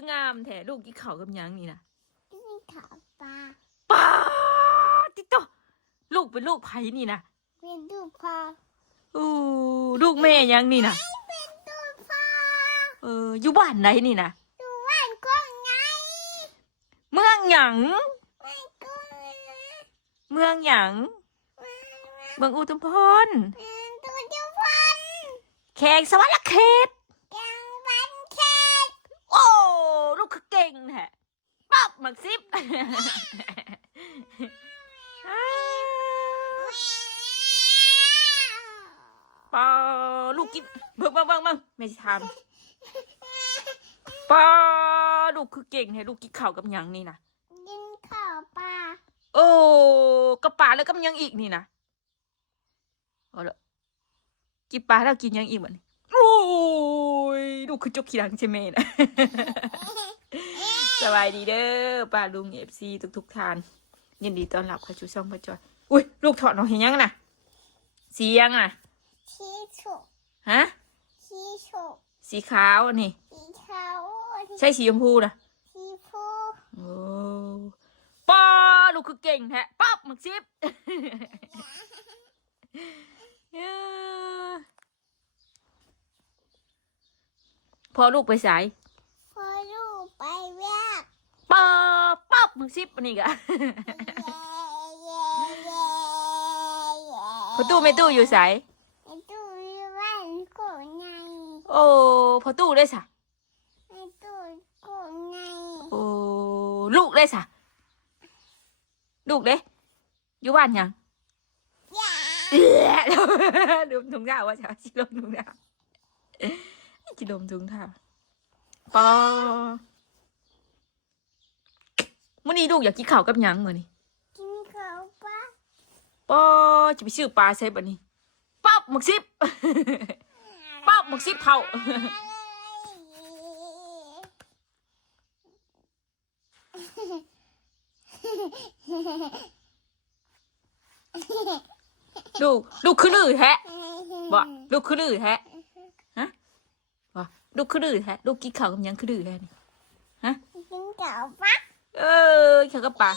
คืองามแท้ลูกกินข้าวกับหยังนี่นะกินข้าวปลาป้าติโตลูกเป็นลูกไผนี่นะเป็นลูกพ่ออู้ลูกแม่ยังนี่นะเป็นลูกพ่ออยู่บ้านไหนนี่นะอยู่บ้านกว้างไงเมืองหยังไม่กว้างเมืองหยังเมืองอุทุมพรตัวเดียวพันแขกสวรรคเขตยังบันเขตโอ้ลูกคือเก่งแท้ปั๊บหมักซิบป้าลูกกินเบิ่งไม่ทำป้าลูกคือเก่งแท้ลูกกินข้าวกับหยังนี่นะกินข้าวปลาโอ้กับปลาแล้วก็ยังอีกนี่นะเอาละกินปลาแล้วกินยังอีกวะนี่โอ้ยลูกคือจกขี้ดังใช่ไหมนะสบายดีเด้อป้าลุงFCทุกท่านยินดีต้อนรับเข้าสู่ช่องป้าจอยอุ้ยลูกถอดน้องเห็นยังนะสียังอ่ะสีฉกฮะสีฉกสีขาวนี่สีขาว ใช่สีชมพูนะสีฟูโอ้ป้าลูกคือเก่งแท้ปั๊บหมึกซิบพอลูกไปสายพอลูกไปแยกปั๊บหมึกซิบอันนี้กะพอตู้ไม่ตู้อยู่สายตู้อยู่บ้านกูไงโอ้พอตู้ได้สะตู้กูไงโอ้ลูกได้สะลูกเด้อยู่บ้านยังดมถุงเท้าว่าจะชิลมถุงเท้าชิลมถุงเท้าปอมื้อนี้ลูกอยากกินข้าวกับหยังมื้อนี้กินข้าวปลาปอจะไปซื้อปลาใส่บัดนี้ปั๊บหมึกซิบปั๊บหมึกซิบเท่าลูกคือลือแท้บ่ลูกคือลือแท้ฮะบ่ลูกคือลือแท้ลูกกินข้าวกับหยังคือลือแท้นี่ฮะกินข้าวปลาข้าวกับปลา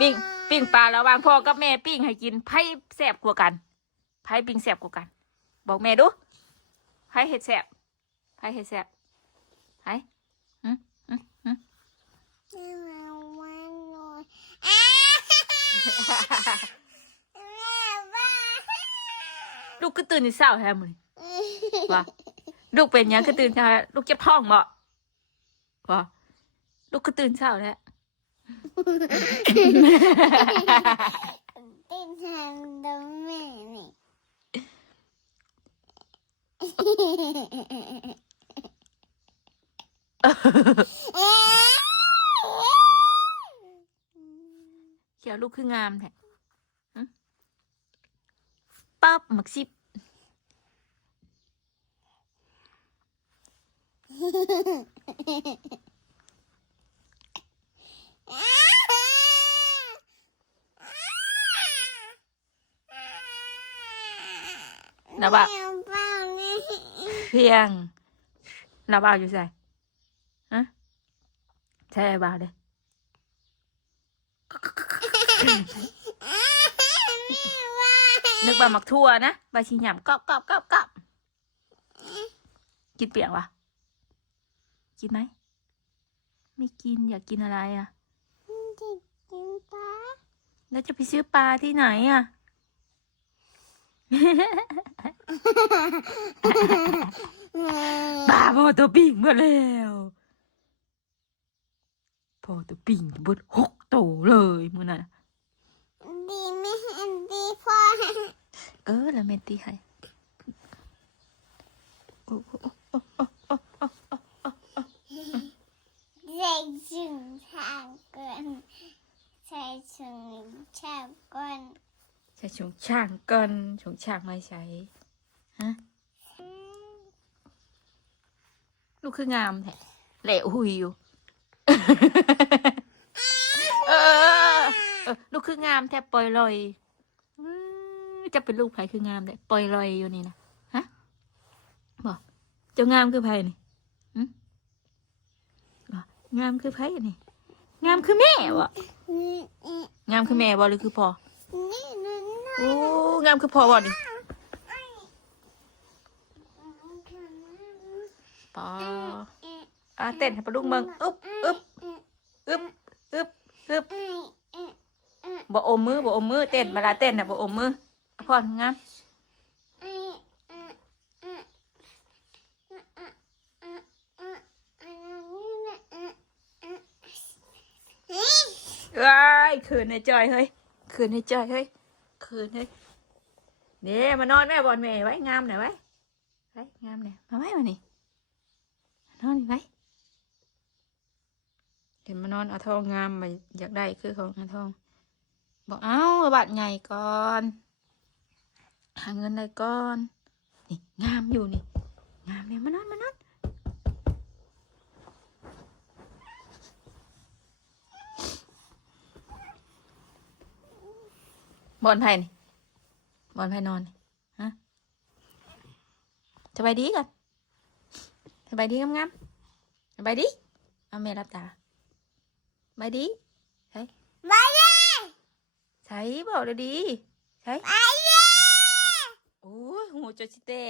ปิ้งปลาระหว่างพ่อกับแม่ปิ้งให้กินไผแซ่บกว่ากันไผปิ้งแซ่บกว่ากันบอกแม่ดูไผเฮ็ดแซ่บไผเฮ็ดแซ่บไผลูกก็ตื่นเช้าแฮมเลยว่าลูกเป็นยังก็ตื่นเช้าลูกเจ็บท้องบ่ว่าลูกก็ตื่นเช้าแล้วตื่นทางดมแม่นี่เขียวลูกคืองามแท้ปั๊บหมักซิบนะบ่าเพียงนะบ่าอยู่ใส่ฮะใช่บ่าเลยนึกว่าหมักทั่วนะใบชีหยำกรอบกินเปียกวะกินไหมไม่กินอยากกินอะไรอ่ะกินปลาแล้วจะไปซื้อปลาที่ไหนอ่ะปลาพอตัวปิ่งมาแล้วพอตัวปิ่งบด6 ตัวเลยมื้อนั้นดีไม่เห็นดีพอแล้วแม่ตีให้ใส่ชุดทางก่อนใส่ชุดช่างก่อนใส่ชุดช่างก่อนชุดช่างไม่ใช่ฮะลูกคืองามแท้แหละหุยอยู่ลูกคืองามแท้ปล่อยลอยจะเป็นลูกไผ่คืองามแท้ปล่อยลอยอยู่นี่นะฮะบอกเจ้างามคือไผ่นี่ งามคือไผนี่งามคือแม่วะงามคือแม่บ่หรือคือพ่อโอ้งามคือพ่อบ่นี่ปอเต้นให้ปลาลุงเบิ่งอึ๊บอึ๊บอึ๊บอึ๊บอึ๊บบ่อมมือบ่อมมือเต้นเวลาเต้นน่ะบ่อมมือพ่องามเอ้ยคืนในจอยเฮ้ยคืนในจอยเฮ้ยคืนเฮ้ยเนี่ยมานอนแม่บอลแม่ไว้งามหน่อยไว้ไว้งามหน่อยมาไว้มานี่นอนไว้เดี๋ยวมานอนเอาทองงามมาอยากได้คือของเอาทองบอกเอ้าบัตรใหญ่ก่อนหาเงินได้ก่อนนี่งามอยู่นี่งามเนี่ยมานอนมานอนบอลไพ่นี่บอลไพ่นอนนี่ฮะสบายดีก่อนสบายดีงามๆสบายดีเอาแม่รับตาสบายดีใช่ ไปเลย ใช่บอกเลยดีใช่ ไปเลย โอ้ยหูจดสิเตะ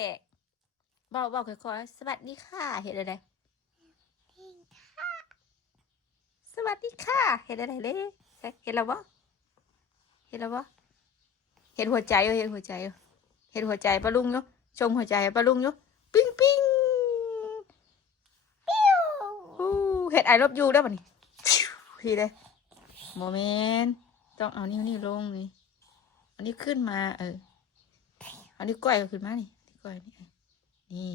บอกค่อยๆสวัสดีค่ะเห็นอะไรสวัสดีค่ะเห็นอะไรเลยเห็นแล้วบ่เห็นแล้วบ่เห็นหัวใจเห็นหัวใจเห็นหัวใจปลาลุงเนาะชมหัวใจปลาลุงเนาะปิ้งปิ้งปิ้วเห็นไอรบยูได้ป่ะนี่พี่เลยโมเมนต์ต้องเอานิ้วลงนี่อันนี้ขึ้นมาอันนี้ก้อยขึ้นมานี่ก้อยนี่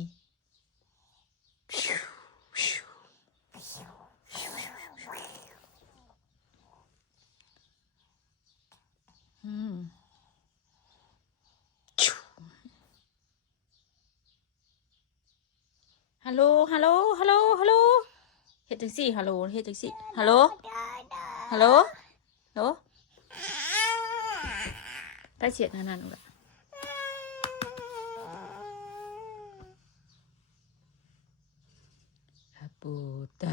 ฮัลโหลฮัลโหลฮัลโหลฮัลโหลเฮ็ดจังซี่ฮัลโหลเฮ็ดจังซี่ฮัลโหลฮัลโหลฮัลโหลไปเสียงนานๆละปูไต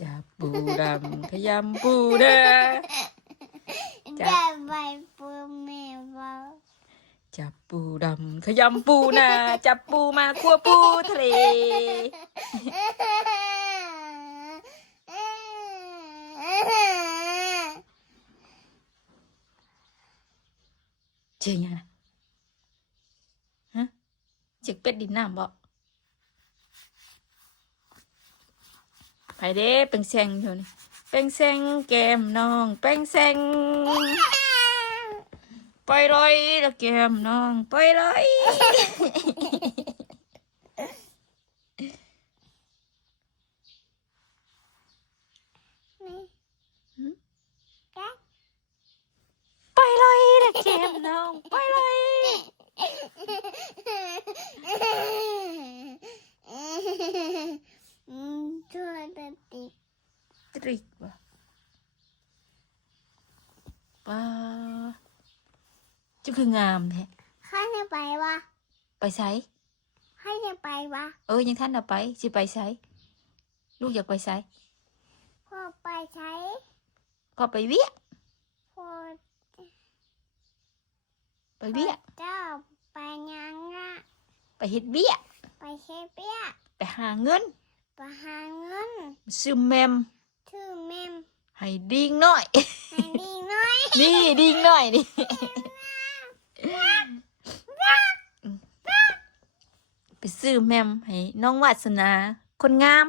จับปูดำขยำปูเด้อจะไปปูแม่ว่า จับปูดำขยำปูนาจับปูมาคั่วปูทะเลเจียงนะฮะเจียงเป็ดดินน้ำบ่ไปเด้เป็นแซงอยู่นี่เป็นแซงแก้มน้องเป็นแซงไปเลยละแก้มน้องไปเลยไปเลยละแก้มน้องไปเลยตัวติด ตริกบ่ป้าจะคืองามแท้ ให้จะไปวะ ไปไส ให้จะไปวะ ยังท่านเอาไปสิไปไสลูกอยากไปไส พ่อไปใช้ ก็ไปเวีย พ่อ ไปเวีย เจ้าไปยังอ่ะ ไปเฮ็ดเวีย ไปเชฟเปีย ไปหาเงิน ไปหาเงิน ซื้อแมม ชื่อแม่ม ให้ดิ้งหน่อย ให้ดีหน่อย นี่ดิ้งหน่อยนี่ไปซื้อแมมให้น้องวาสนาคนงาม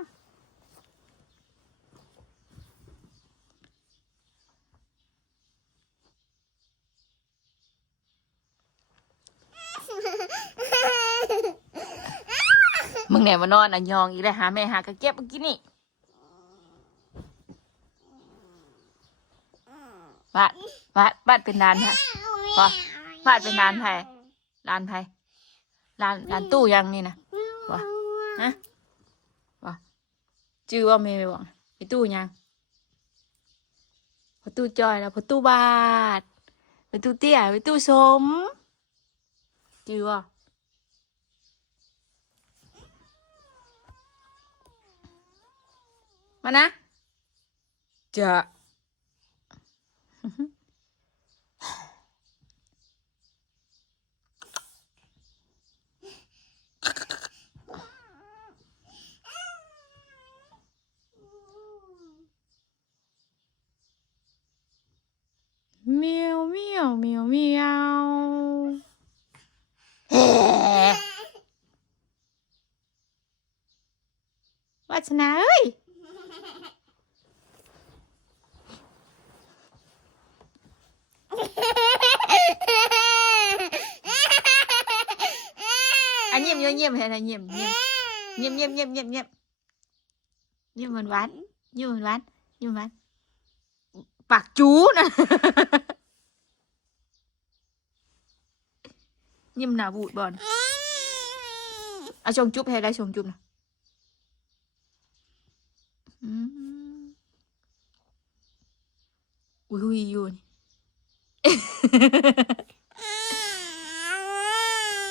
มึงไหนมานอนอ่ะยองอีกแล้วหาแม่หากระเก็บเมื่อกี้นี่วาดเป็นนานฮะวาดเป็นนานไทยลานไทยลานตู้ยังนี่นะวะฮะวะจื้อว่าไม่บอกไปตู้ยังพอตู้จอยแล้วพอตู้บาดไปตู้เตี้ยไปตู้สม จือวะมานะจะ เมียวเมียวเมียวเมียวเฮ้วัฒนาเอ้ยอันเยี่ยมเยี่ยมเห็นไหมเยี่ยมเยี่ยมเยี่ยมเยี่ยมเยี่ยมเยี่ยมเยี่ยมเยี่ยมหวานเยี่ยมหวานเยี่ยมหวานปากจูนะเยี่ยมหนาบูดบอลเอาชงจุ๊บให้ได้ชงจุ๊บนะอุ้ยอยู่นี่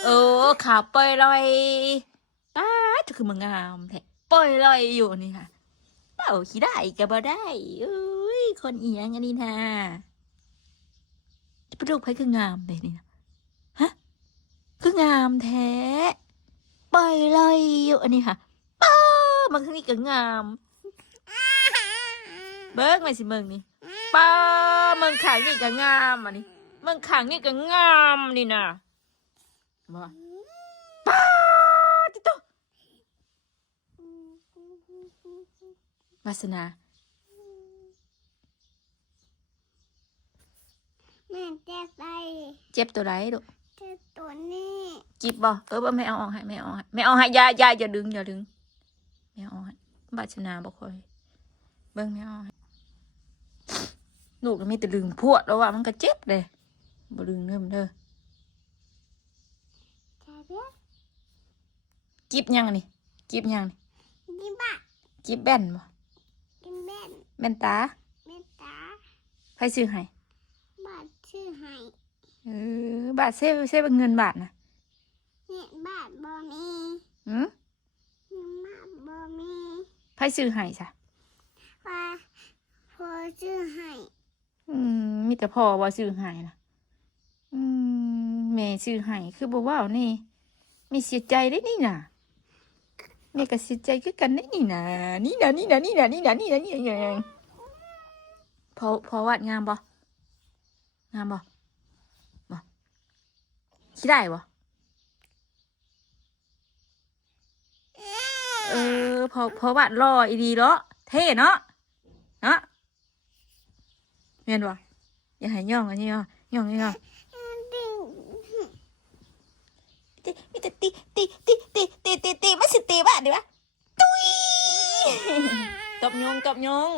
โอ้ขาวปล่อยลอยป้าจะคือมันงามแท้ปล่อยลอยอยู่นี่ค่ะเป่าขี้ได้ก็บ่ได้เอ้ยคนเอียงอันนี้นะจะเป็นลูกไผ่คืองามเลยนี่นะฮะคืองามแท้ปล่อยลอยอยู่อันนี้ค่ะป้ามันข้างนี้ก็งามเบิ้งมาสิเมืองนี่ป้าเมืองขางนี่ก็งามอันนี้เมืองขางนี่ก็งามนี่นะบ่ป้าติโตวาสนาแม่เจ็บไป เจ็บตัวไรลูก เจ็บตัวนี้ จิบบ่บ่ไม่เอาออกให้ไม่เอาให้ไม่เอาให้อย่าดึงอย่าดึงไม่เอาให้วาสนาบ่ค่อยเบิ่งไม่เอาให้ลูกก็มีแต่ดึงพวดแล้วว่ามันก็เจ็บเลยบ่ดึงเด้อมันเด้อ ใช่เพื่อน จิบยังอันนี่จิบยังนี่ กินบ้า จิบแบนบ่ กินแม่น แบนตา แม่ตา ใครซื้อให้ บาดชื่อให้ บาทเซเป็นเงินบาทนะ เนี่ยบาดบ่มี หืม บาดบ่มี ใครซื้อให้จ้ะ ว่าพอชื่อให้ มีแต่พ่อว่าซื้อให้นะแม่ซื้อให้คือบ่ว่านี่มีเสียใจได้นี่น่ะแม่ก็เสียใจคือกันได้นี่น่ะนี่พอวาดงามบ่งามบ่คิดได้บ่พอวาดรออีดีเนาะเท่เนาะแม่นบ่อย่าให้ย่องอันนี้ย่องมีแต่ตีไม่สิตีบ้าดิวะตุยตบยง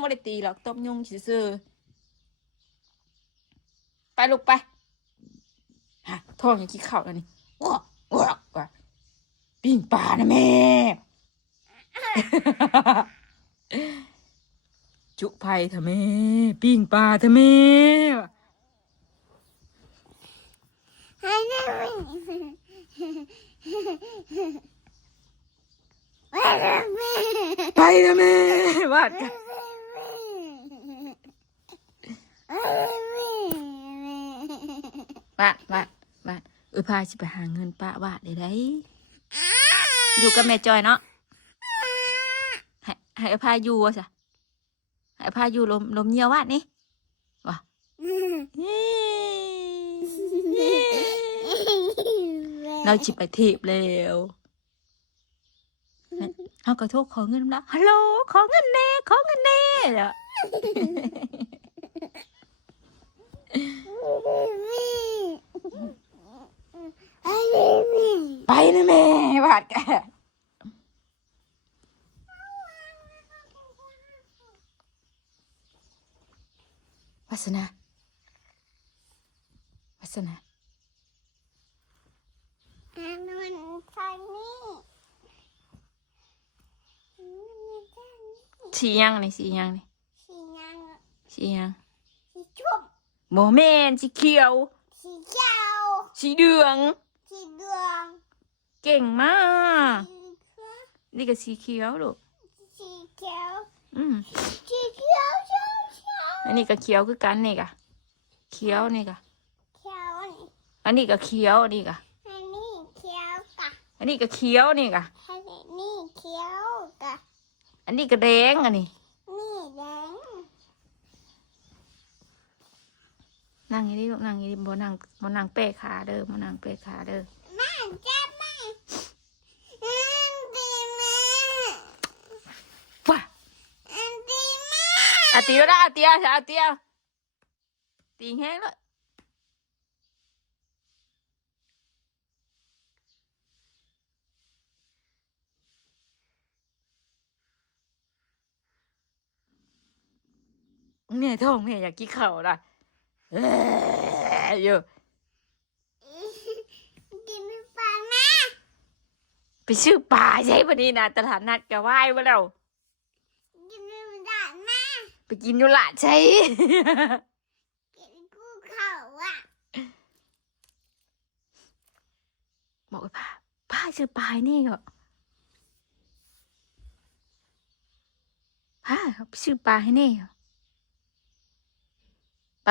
ไม่ได้ตีหรอกตบยงซื่อไปลูกไปฮะท้องอย่างขี้เข่าแล้วนี่ว้าปิ้งปลานะแม่จุไผ่เถอะแม่ปิ้งปลาเถอะแม่ ให้แม่ไปนะแม่วาดกันวาดพาสิไปหาเงินป้าวาดได้อยู่กับแม่จอยเนาะให้พาอยู่วะจ้ะให้พาอยู่ลมเงียววาดนี่วะเราจิไปเทปแล้วเขาก็โทรขอเงินแล้วฮัลโหลขอเงินแน่เด้อไปนะแม่บาดแกวาสนาอันนั้นใช่นี่ สียังนี่ สียัง สีชุ่ม โมเมนสีเขียว สีเขียว สีเหลือง สีเหลือ เก่งมาก สีเขียว นี่ก็สีเขียวลูก สีเขียว อืม สีเขียวเขียวเขียว อันนี้ก็เขียวคือกันนี่กะเขียวนี่กะ เขียวนี่ อันนี้ก็เขียวอันนี้กะ อันนี้เขียวกะ อันนี้ก็เขียวนี่กะ อันนี้เขียวกะ อันนี้ก็แดงอันนี้ นี่แดง นั่งอย่างนี้ลูกนั่งอย่างนี้บ่นั่งเป้ขาเด้อบ่นั่งเป้ขาเด้อ แม่จับแม่ดีแม่ ว้า ดีแม่ อาตีแล้วนะอาตีอ่ะอาตีอ่ะตีแห้งเลยแม่ท้องแม่อยากกินข้าวละอยู่ กินปลาแม่ ไปซื้อปลาใช่ปะนี่นะตลาดนัดก็ไหว้มาแล้ว กินดาแม่ ไปกินอยู่ละใช่ กินกู้เขาอ่ะ บอกว่าป้าซื้อปลานี่ก็ป้าไปซื้อปลาให้นี่ก็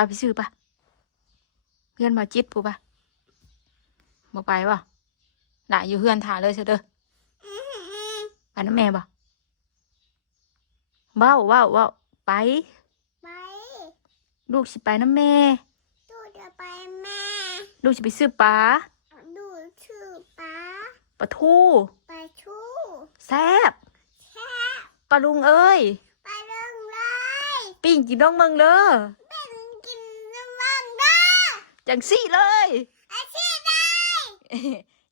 ป้าไปซื้อปะเพื่อนมาจิตปูปะบอกไปปะได้อยู่เพื่อนถ่าเลยเสยเด้อไปน้ำแม่ปะว้าวไป ไป ลูกสิไปน้ำแม่ ดูจะไปแม่ ลูกสิไปซื้อปลา ดูชื่อปลา ปลาทู ปลาชู แซ่บ แช่ ปลาลุงเอ้ย ปลาเรื่องไร ปิ้งกินน้องเมืองเด้อ เป็นกินน้ำมันได้ จังสี่เลย อาชีพได้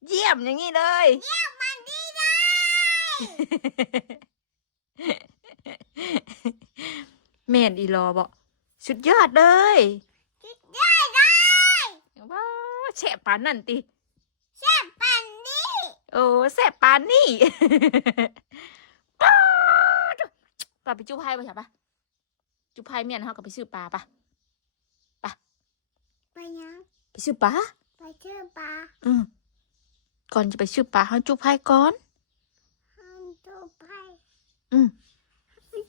เยี่ยมอย่างนี้เลย เยี่ยมมันดีได้ แม่นอีรอบอกสุดยอดเลย จุดได้ได้ ว้าแช่ปานนั่นติ แช่ปันนี่ โอ้แซ่บปานนี่ ป๊าดป้าไปจุ๊บไพ่ป่ะใช่ปะจุ๊บไพ่เมียนเขาก็ไปซื้อปลาปะ ไปยัง ไปซื้อปลา ไปชื่อปลา ก่อนจะไปซื้อปลาเขาจุ๊บไพ่ก่อน ห้ามดูไป อืม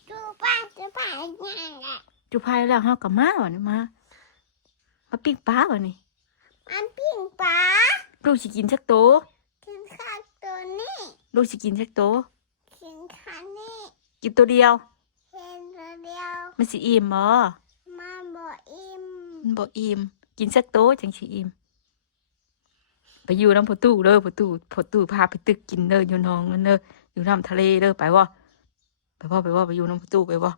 ดูปลาจะไปยังไง จุ๊บไพ่แล้วเขาก็มาวันนี้มาปิ้งปลาวันนี้ มันปิ้งปลา ลูกสิกินสักโตว กินข้าวตัวนี้ ลูกสิกินสักโตว กินข้าวนี่ กินตัวเดียว เห็นตัวเดียว มันสิอิ่มบ่ มาบ่อิ่ม มันบ่อิ่มกินสักโตวจังสิอิ่มไปอยู่น้ำพอตู้เด้อพอตู้พาไปตึกกินเด้ออยู่หนองนั่นเด้ออยู่น้ำทะเลเด้อไปบ่ไปอยู่น้ำพอตู้ไปบ่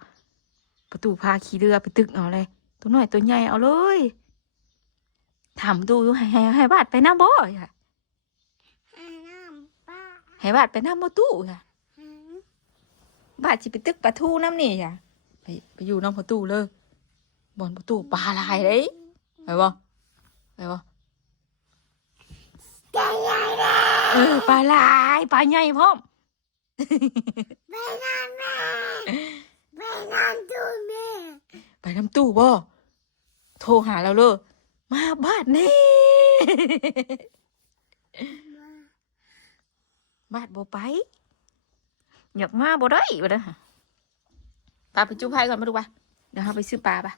พอตู้พาขี่เรือไปตึกเอาเลยตัวน้อยตัวใหญ่เอาเลยถามดูอยู่ให้บาดไปน้ำบ่อย่า น้ำปลา ให้บาดไปน้ำบ่ตู้อย่าบาดสิไปตึกปลาทูน้ำนี่อย่าไปอยู่น้ำพอตู้เลยบ่อนพอตู้ปลาลายเลยไปบ่ ใจใหญ่เลย ปลาลายปลาใหญ่พร้อม ไปนอนแม่ไปนอนดูแม่ ไปน้ำตู้บ่โทรหาเราเลยมาบ้านนี่ บ้านบ่ไปอยากมาบ่ได้บ่ได้อปลาไปจุ๊บไพ่ก่อนมาดูป่ะเดี๋ยวเราไปซื้อปลาป่ะ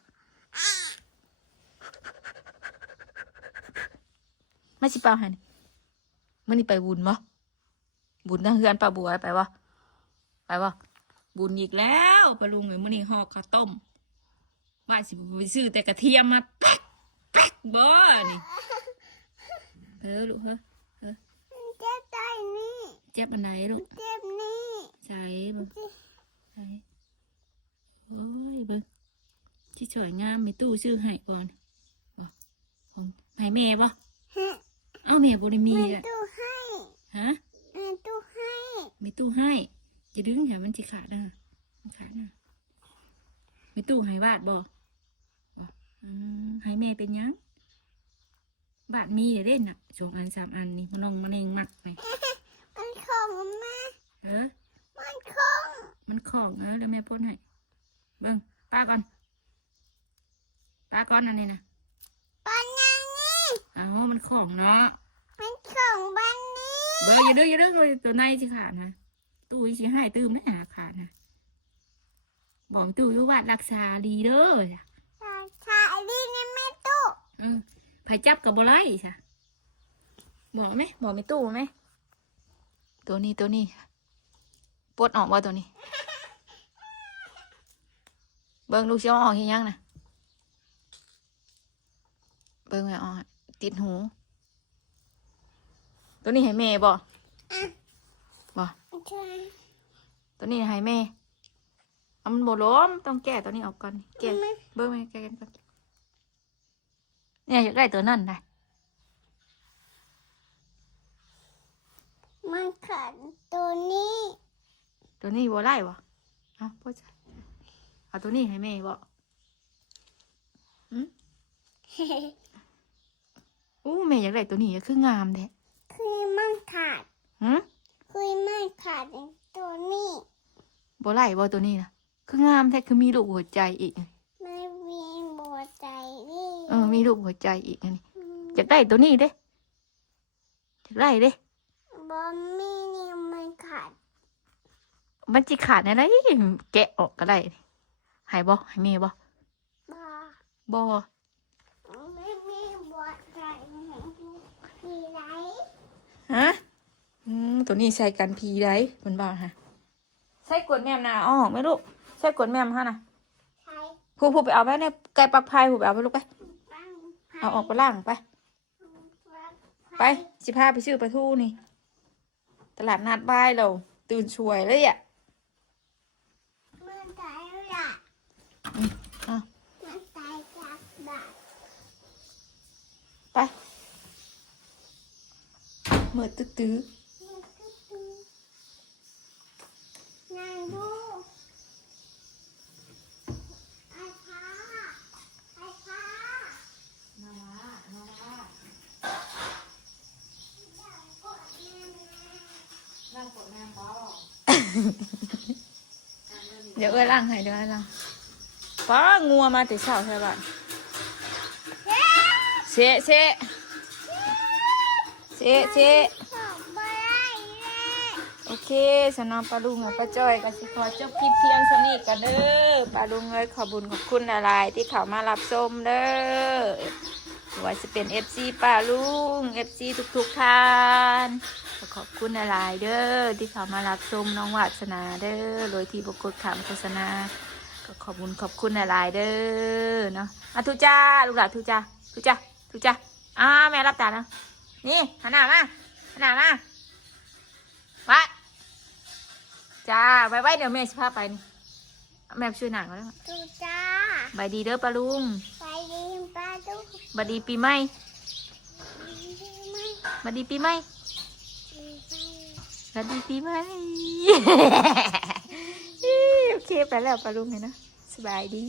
ไม่สิเปล่าหันมื่อนี้ไปบุญบ่บุญทางเฮือนปลาบัวไปบ่บุญอีกแล้วปลาลุงเมื่อนี้ห่อข้าวต้มว่าสิไปซื้อแต่กระเทียมมาแป๊กบ่นี่ลูกเฮ้อ เจ็บใจนี่ เจ็บอันไหนลูก เจ็บนี่ ใส่บ่ใส่โอ้ยเบิ่งที่สวยงามมีตู้ซื้อให้ก่อนบ่ของให้แม่บ่เอาแม่บ่ได้มี มัน อ่ะ ตู้ให้ ฮะ มันตู้ให้ มีตู้ให้จะดึงแถวมันสิขาดนะมันขาดนะมีตู้ให้บาทบ่ให้แม่เป็นหยังบาทมีเด้น่ะ2 อัน 3 อันนี่มันองมันเองมักไป มันของแม่ มันของ มันของแล้วแม่พ่นให้เบิ่งป้าก่อนอันนี้นะ ปันยังนี่ เอามันของเนาะ มันของบ้านนี้ เบอร์อย่าดื้อตัวในสิขาดนะตู้สิให้ตื้มไม่หาขาดนะบอกตู้อยู่ว่ารักษาดีเด้อ ชาดีนี่ไม่ตู้ ไผจับกับบ่ไรใช่บอกไหมบอกมีตู้ไหมตัวนี้ปลดออกว่าตัวนี้ เบิ่งลูกเสียวออกยังยังนะเบิ่งไม่ออกติดหู ตัวนี้ให้แม่บ่บ่ ใช่ ตัวนี้ให้แม่เอามันบ่ล้มต้องแก้ตัวนี้ออกก่อนแก้เบิ่งไหมแก้กันก่อนเนี่ยอยากได้ตัวนั่นได้ มันขันตัวนี้ ตัวนี้บ่ไล่บ่เอาพ่อจะเอาตัวนี้ให้แม่บ่อู้แม่อยากได้ตัวนี้คืองามแท้ คือมันขาด หืม คือมันขาดตัวนี้ บ่ไล่บ่ตัวนี้นะคืองามแท้คือมีรูปหัวใจอีก ไม่มีบัวใจนี่ มีรูปหัวใจอีกอันนี้อยากได้ตัวนี้เด้อยากได้เด้ บอมมี่นี่มันขาด มันจิขาดอะไรแกะออกก็ได้หายบ่หายแม่บ่ บอ บ่ ไม่มีบัวใจมีไร ฮะตัวนี้ใส่กันพีได้มันบ้าฮะใส่กดแม่มนาอ๋อไม่รู้ใส่กดแม่มฮะนะ ใช้ ผู้ไปเอาไปในไก่ปักพายผู้ไปเอาไปลูกไป ตั้ง เอาออกไปล่างไปไป15ไปซื้อปลาทูนี่ตลาดนัดบ่ายเราตื่นช่วยเลยอ่ะ มันตายละ อ่ะ มันตายจากบาท ไปเมื่อตื้อ นางดูไอ้พ้าไอ้พ้า เดี๋ยวล่างให้เดี๋ยวล่างฟ้างัวมาแต่เช้าใช่ป่ะเสะ ขอบไปเลย โอเคสนองปลาลุงกับป้าจ้อยกันสิขอจบคลิปเพียงเท่านี้กันเด้อปลาลุงเลยขอบุญขอบคุณอะไรที่เขามารับชมเด้อว่าจะเป็น FC ปลาลุง FC ทุกท่านขอบคุณอะไรเด้อที่เขามารับชมน้องวาสนาเด้อโดยที่บกดขามโฆษณาก็ขอบคุณอะไรเด้อเนาะทุจ้าลูกหลานทุจ้าแม่รับตานะนี่หันหน้ามาวัดจ้าไว้เดี๋ยวแม่สิพาไปนี่แม่ช่วยหนังก็ได้ ดูจ้า บายดีเด้อปลาลุง ไปดีปลาดู บายดีปีใหม่ ไม่ บายดีปีใหม่ ไป บายดีปีใหม่ โอเคไปแล้วปลาลุงเนี่ยนะสบายดี